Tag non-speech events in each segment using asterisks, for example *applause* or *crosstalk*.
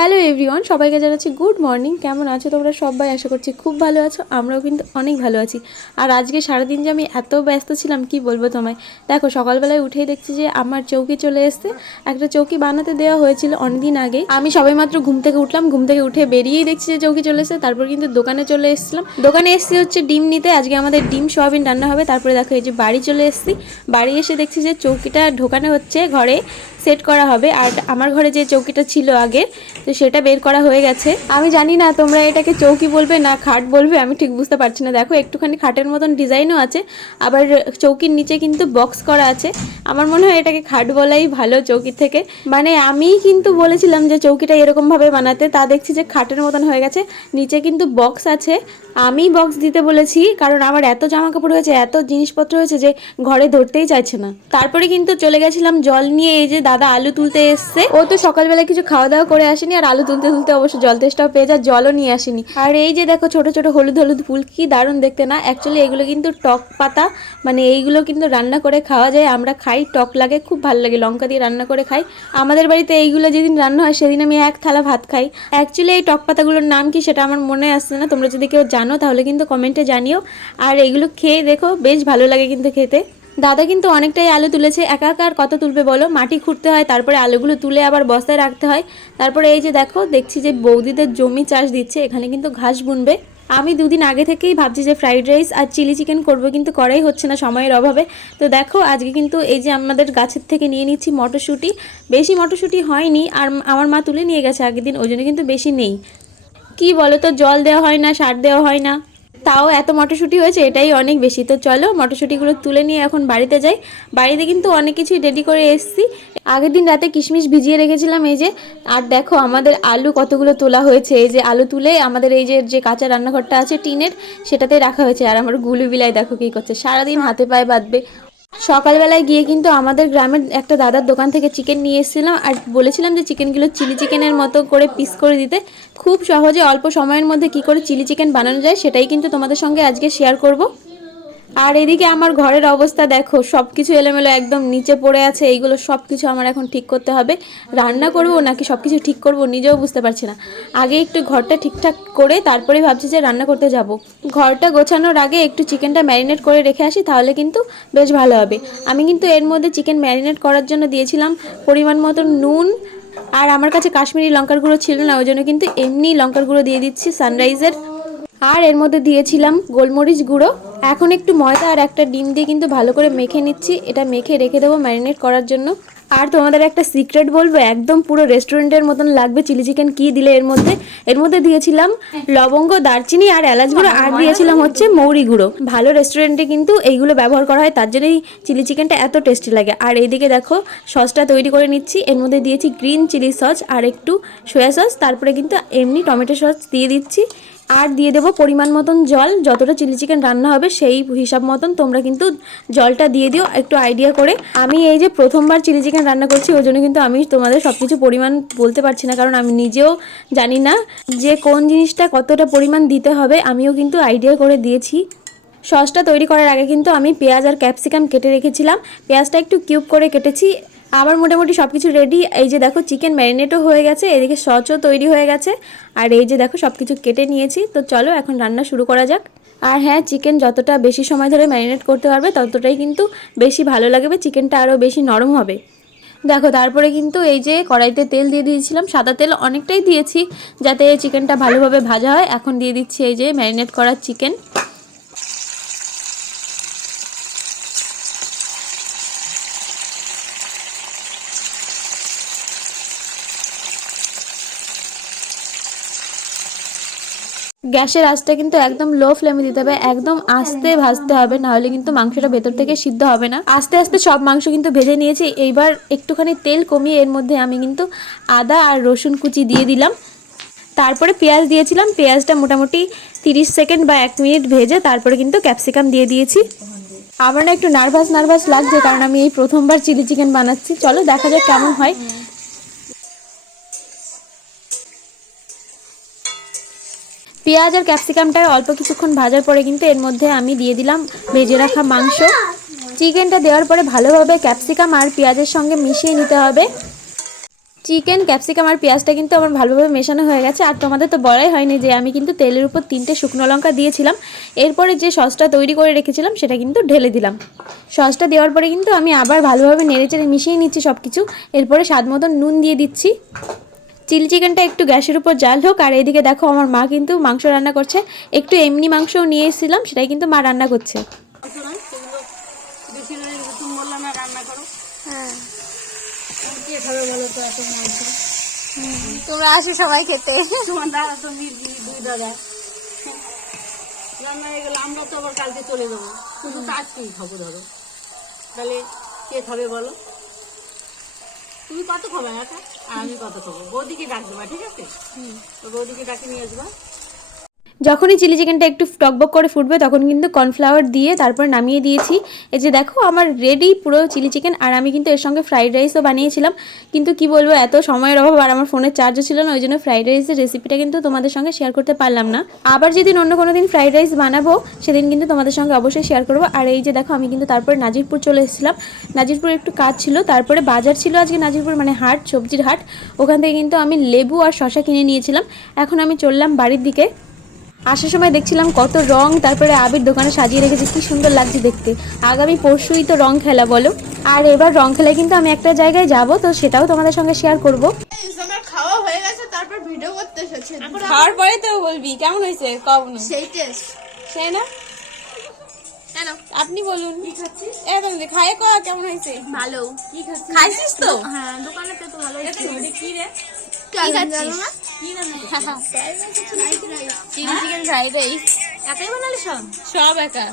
Hello everyone, সবাইকে জানাচ্ছি good morning. কেমন আছো তোমরা? সবাই আশা করছি খুব ভালো আছো, আমরাও কিন্তু অনেক ভালো আছি। আর আজকে সারাদিন যে আমি এত ব্যস্ত ছিলাম, কি বলব তোমায়? দেখো, সকালবেলায় উঠেই দেখছি যে আমার চৌকি চলে এসছে। একটা চৌকি বানাতে দেওয়া হয়েছিল অনেকদিন আগে আমি সবাই মাত্র ঘুম থেকে উঠলাম, ঘুম থেকে উঠে বেরিয়েই দেখছি যে চৌকি চলে এসেছে। তারপর কিন্তু দোকানে চলে এসেছিলাম। দোকানে এসেছি হচ্ছে ডিম নিতে। আজকে আমাদের ডিম সোয়াবিন রান্না হবে। তারপরে দেখো এই যে বাড়ি চলে এসেছি। বাড়ি এসে দেখছি যে চৌকিটা ঢোকানো হচ্ছে ঘরে। সেট করা হবে। আর আমার ঘরে যে চৌকিটা ছিল আগে তো সেটা বের করা হয়ে গেছে। আমি জানি না তোমরা এটাকে চৌকি বলবে না খাট বলবে, আমি ঠিক বুঝতে পারছি না। দেখো, একটুখানি খাটের মতন ডিজাইনও আছে, আবার চৌকির নিচে কিন্তু বক্স করা আছে। আমার মনে হয় এটাকে খাট বলাই ভালো চৌকির থেকে। মানে আমি কিন্তু বলেছিলাম যে চৌকিটা এরকমভাবে বানাতে, তা দেখছি যে খাটের মতন হয়ে গেছে। নিচে কিন্তু বক্স আছে। আমি বক্স দিতে বলেছি, কারণ আমার এত জামা কাপড় হয়েছে, এত জিনিসপত্র হয়েছে যে ঘরে ধরতেই চাইছে না। তারপরে কিন্তু চলে গেছিলাম জল নিয়ে, এই যে দাদা আলু তুলতে এসছে। ও তো সকালবেলা কিছু খাওয়া দাওয়া করে আসেনি আর আলু তুলতে তুলতে অবশ্য জল তেষ্টাও পেয়ে যা জলও নিয়ে আসেনি। আর এই যে দেখো ছোট ছোট হলুদ হলুদ ফুল, কি দারুণ দেখতে না? অ্যাকচুয়ালি এগুলো কিন্তু টক পাতা মানে এইগুলো কিন্তু রান্না করে খাওয়া যায়, আমরা খাই, টক লাগে, খুব ভালো লাগে, লঙ্কা দিয়ে রান্না করে খাই। আমাদের বাড়িতে এইগুলো যেদিন রান্না হয় সেদিন আমি এক থালা ভাত খাই। অ্যাকচুয়ালি এই টক পাতাগুলোর নাম কি সেটা আমার মনে আসছে না, তোমরা যদি কেউ জানো তাহলে কিন্তু কমেন্টে জানিও। আর এগুলো খেয়ে দেখো, বেশ ভালো লাগে কিন্তু খেতে। দাদা কিন্তু অনেকটাই আলু তুলেছে। একা একা কত তুলবে বলো? মাটি খুঁড়তে হয়, তারপরে আলুগুলো তুলে আবার বস্তায় রাখতে হয়। তারপরে এই যে দেখো, দেখছি যে বৌদিদের জমি চাষ দিচ্ছে, এখানে কিন্তু ঘাস বুনবে। আমি দুদিন আগে থেকেই ভাবছি যে ফ্রাইড রাইস আর চিলি চিকেন করব, কিন্তু করাই হচ্ছে না সময়ের অভাবে। তো দেখো, আজকে কিন্তু এই যে আমাদের গাছের থেকে নিয়ে নিচ্ছি মটরশুঁটি। বেশি মটরশুঁটি হয়নি, আর আমার মা তুলে নিয়ে গেছে আগের দিন, ওই জন্য কিন্তু বেশি নেই। কি বলো তো, জল দেওয়া হয় না, সার দেওয়া হয় না। তাও এত মটরশুঁটি হয়েছে, এটাই অনেক বেশি। তো চলো মটরশুঁটিগুলো তুলে নিয়ে এখন বাড়িতে যাই। বাড়িতে কিন্তু অনেক কিছুই রেডি করে এসেছি। আগের দিন রাতে কিশমিশ ভিজিয়ে রেখেছিলাম এই যে, আর দেখো আমাদের আলু কতগুলো তোলা হয়েছে। এই যে আলু তুলে আমাদের এই যে যে কাঁচা রান্নাঘরটা আছে টিনের, সেটাতে রাখা হয়েছে। আর আমার গুলু বিলাই দেখো কী করছে, সারাদিন হাতে পায়ে বাঁধবে। সকালবেলায় গিয়ে কিন্তু আমাদের গ্রামের একটা দাদার দোকান থেকে চিকেন নিয়ে এসেছিলাম আর বলেছিলাম যে চিকেনগুলো চিলি চিকেনের মতো করে পিস করে দিতে। খুব সহজে অল্প সময়ের মধ্যে কি করে চিলি চিকেন বানানো যায় সেটাই কিন্তু তোমাদের সঙ্গে আজকে শেয়ার করব। আর এদিকে আমার ঘরের অবস্থা দেখো সব কিছু এলোমেলো একদম নিচে পড়ে আছে, এইগুলো সব কিছু আমার এখন ঠিক করতে হবে। রান্না করব নাকি সব কিছু ঠিক করব নিজেও বুঝতে পারছি না। আগে একটু ঘরটা ঠিকঠাক করে তারপরে ভাবছি যে রান্না করতে যাব। ঘরটা গোছানোর আগে একটু চিকেনটা ম্যারিনেট করে রেখে আসি, তাহলে কিন্তু বেশ ভালো হবে। আমি কিন্তু এর মধ্যে চিকেন ম্যারিনেট করার জন্য দিয়েছিলাম পরিমাণ মতো নুন আর আমার কাছে কাশ্মীরি লঙ্কার গুঁড়ো ছিল না, ওই জন্য কিন্তু এমনি লঙ্কার গুঁড়ো দিয়ে দিচ্ছি সানরাইজের। আর এর মধ্যে দিয়েছিলাম গোলমরিচ গুঁড়ো। এখন একটু ময়দা আর একটা ডিম দিয়ে কিন্তু ভালো করে মেখে নিচ্ছি। এটা মেখে রেখে দেবো ম্যারিনেট করার জন্য। আর তোমাদের একটা সিক্রেট বলব, একদম পুরো রেস্টুরেন্টের মতন লাগবে চিলি চিকেন কি দিলে এর মধ্যে। এর মধ্যে দিয়েছিলাম লবঙ্গ, দারচিনি আর এলাচ গুঁড়ো। আর দিয়েছিলাম হচ্ছে মৌরি গুঁড়ো। ভালো রেস্টুরেন্টে কিন্তু এইগুলো ব্যবহার করা হয়, তার জন্যই চিলি চিকেনটা এত টেস্টি লাগে। আর এইদিকে দেখো, সসটা তৈরি করে নিচ্ছি। এর মধ্যে দিয়েছি গ্রিন চিলি সস আর একটু সয়া সস। তারপরে কিন্তু এমনি টমেটো সস দিয়ে দিচ্ছি। আর দিয়ে দেবো পরিমাণ মতন জল। যতটা চিলি চিকেন রান্না হবে সেই হিসাব মতন তোমরা কিন্তু জলটা দিয়ে দিও একটু আইডিয়া করে। আমি এই যে প্রথমবার চিলি চিকেন রান্না করছি, ওই জন্য কিন্তু আমি তোমাদের সব কিছু পরিমাণ বলতে পারছি না, কারণ আমি নিজেও জানি না যে কোন জিনিসটা কতটা পরিমাণ দিতে হবে, আমিও কিন্তু আইডিয়া করে দিয়েছি। সসটা তৈরি করার আগে কিন্তু আমি পেঁয়াজ আর ক্যাপসিকাম কেটে রেখেছিলাম। পেঁয়াজটা একটু কিউব করে কেটেছি আমার মোটামুটি সব কিছু রেডি এই যে দেখো চিকেন ম্যারিনেটও হয়ে গেছে, এদিকে সচও তৈরি হয়ে গেছে। আর এই যে দেখো সব কিছু কেটে নিয়েছি। তো চলো, এখন রান্না শুরু করা যাক। আর হ্যাঁ চিকেন যতটা বেশি সময় ধরে ম্যারিনেট করতে পারবে, ততটাই কিন্তু বেশি ভালো লাগবে চিকেনটা আরও বেশি নরম হবে। দেখো, তারপরে কিন্তু এই যে কড়াইতে তেল দিয়ে দিয়েছিলাম, সাদা তেল অনেকটাই দিয়েছি, যাতে চিকেনটা ভালোভাবে ভাজা হয়। এখন দিয়ে দিচ্ছি এই যে ম্যারিনেট করা চিকেন গ্যাসের আঁচটা কিন্তু একদম লো ফ্লেমে দিতে হবে। একদম আস্তে ভাজতে হবে, নাহলে কিন্তু মাংসটা ভেতর থেকে সিদ্ধ হবে না। আস্তে আস্তে সব মাংস কিন্তু ভেজে নিয়েছি। এইবার একটুখানি তেল কমিয়ে এর মধ্যে আমি কিন্তু আদা আর রসুন কুচি দিয়ে দিলাম। তারপরে পেঁয়াজ দিয়েছিলাম। পেঁয়াজটা মোটামুটি তিরিশ সেকেন্ড বা এক মিনিট ভেজে তারপরে কিন্তু ক্যাপসিকাম দিয়ে দিয়েছি। আমার না একটু নার্ভাস নার্ভাস লাগছে কারণ আমি এই প্রথমবার চিলি চিকেন বানাচ্ছি। চলো দেখা যাক কেমন হয়। পেঁয়াজ আর ক্যাপসিকামটা অল্প কিছুক্ষণ ভাজার পরে কিন্তু এর মধ্যে আমি দিয়ে দিলাম ভেজে রাখা মাংস। চিকেনটা দেওয়ার পরে ভালোভাবে ক্যাপসিকাম আর পেঁয়াজের সঙ্গে মিশিয়ে নিতে হবে। চিকেন ক্যাপসিকাম আর পেঁয়াজটা কিন্তু আমার ভালোভাবে মেশানো হয়ে গেছে। আর তোমাদের তো বলাই হয়নি যে আমি কিন্তু তেলের উপর তিনটে শুকনো লঙ্কা দিয়েছিলাম। এরপরে যে সসটা তৈরি করে রেখেছিলাম, সেটা কিন্তু ঢেলে দিলাম। সসটা দেওয়ার পরে কিন্তু আমি আবার ভালোভাবে নেড়েচেড়ে মিশিয়ে নিচ্ছি সব কিছু এরপরে স্বাদ মতন নুন দিয়ে দিচ্ছি। চিলি চিকেনটা একটু গ্যাসের উপর জাল হোক আর এইদিকে দেখো আমার মা কিন্তু মাংস রান্না করছে। একটু এমনি মাংসও নিয়ে এসেছিলাম সেটাই কিন্তু মা রান্না করছে। বেশি নয় তুমি বলল না রান্না করো হ্যাঁ কে খাবে বলো তো এত মাংস তোমরা আসো সবাই খেতে। তোমার দাদা তো দুই দাদা। রান্না হয়ে গেলে আমরা তো আবার কালকে চলে যাব। শুধু তো আজকেই খাব ধরো। তাহলে কে খাবে বলো? তুমি কত খাবে একা আর আমি কত খাব? বৌদিকে ডাক দেবা ঠিক আছে? তো বৌদিকে ডাকে নিয়ে আসবা। যখনই চিলি চিকেনটা একটু টকবক করে ফুটবে, তখন কিন্তু কর্নফ্লাওয়ার দিয়ে তারপর নামিয়ে দিয়েছি। এই যে দেখো, আমার রেডি পুরো চিলি চিকেন, আর আমি কিন্তু এর সঙ্গে ফ্রাইড রাইসও বানিয়েছিলাম। কিন্তু কি বলব, এত সময়ের অভাব, আর আমার ফোনের চার্জও ছিল না, ওই জন্য ফ্রাইড রাইসের রেসিপিটা কিন্তু তোমাদের সঙ্গে শেয়ার করতে পারলাম না। আবার যেদিন অন্য কোনো দিন ফ্রাইড রাইস বানাবো, সেদিন কিন্তু তোমাদের সঙ্গে অবশ্যই শেয়ার করব। আর এই যে দেখো, আমি কিন্তু তারপরে নাজিরপুর চলে এসেছিলাম। নাজিরপুর একটু কাজ ছিল, তারপরে বাজার ছিল আজকে নাজিরপুর মানে হাট, সবজির হাট। ওখান থেকে কিন্তু আমি লেবু আর শশা কিনে নিয়েছিলাম। এখন আমি চললাম বাড়ির দিকে। আসার সময় দেখছিলাম কত রং তারপরে আবির দোকানে সাজিয়ে রেখেছে কি সুন্দর লাগছে দেখতে। আগামী পরশুই তো রং খেলা বলো। আর এবার রং খেলায় কিন্তু আমি একটা জায়গায় যাব তো সেটাও তোমাদের সঙ্গে শেয়ার করব। খাওয়া হয়ে গেছে তারপর ভিডিও করতে এসেছে। খাওয়ার পরে তো বলবি কেমন হয়েছে? কখন সেই টেস্ট সে না? কেন? আপনি বলুন। কি খাচ্ছিস? একদম খায়ে করা কেমন হয়েছে? ভালো। কি খাচ্ছিস? খাইছিস তো? হ্যাঁ দোকানে তো ভালো কি রে? কি খাচ্ছিস? কি *laughs* রান্না চিলি চিকেন ফ্রাইড রাইস। একাই বানালি সব? সব একা।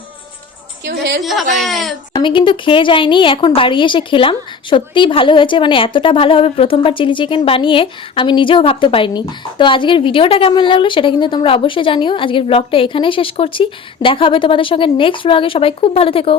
আমি কিন্তু খেয়ে যাইনি এখন বাড়ি এসে খেলাম। সত্যিই ভালো হয়েছে মানে এতটা ভালো হবে প্রথমবার চিলি চিকেন বানিয়ে আমি নিজেও ভাবতে পারিনি। তো আজকের ভিডিওটা কেমন লাগল সেটা কিন্তু তোমরা অবশ্যই জানিও। আজকের ব্লগটা এখানেই শেষ করছি। দেখা হবে তোমাদের সঙ্গে নেক্সট ব্লগে সবাই খুব ভালো থেকো।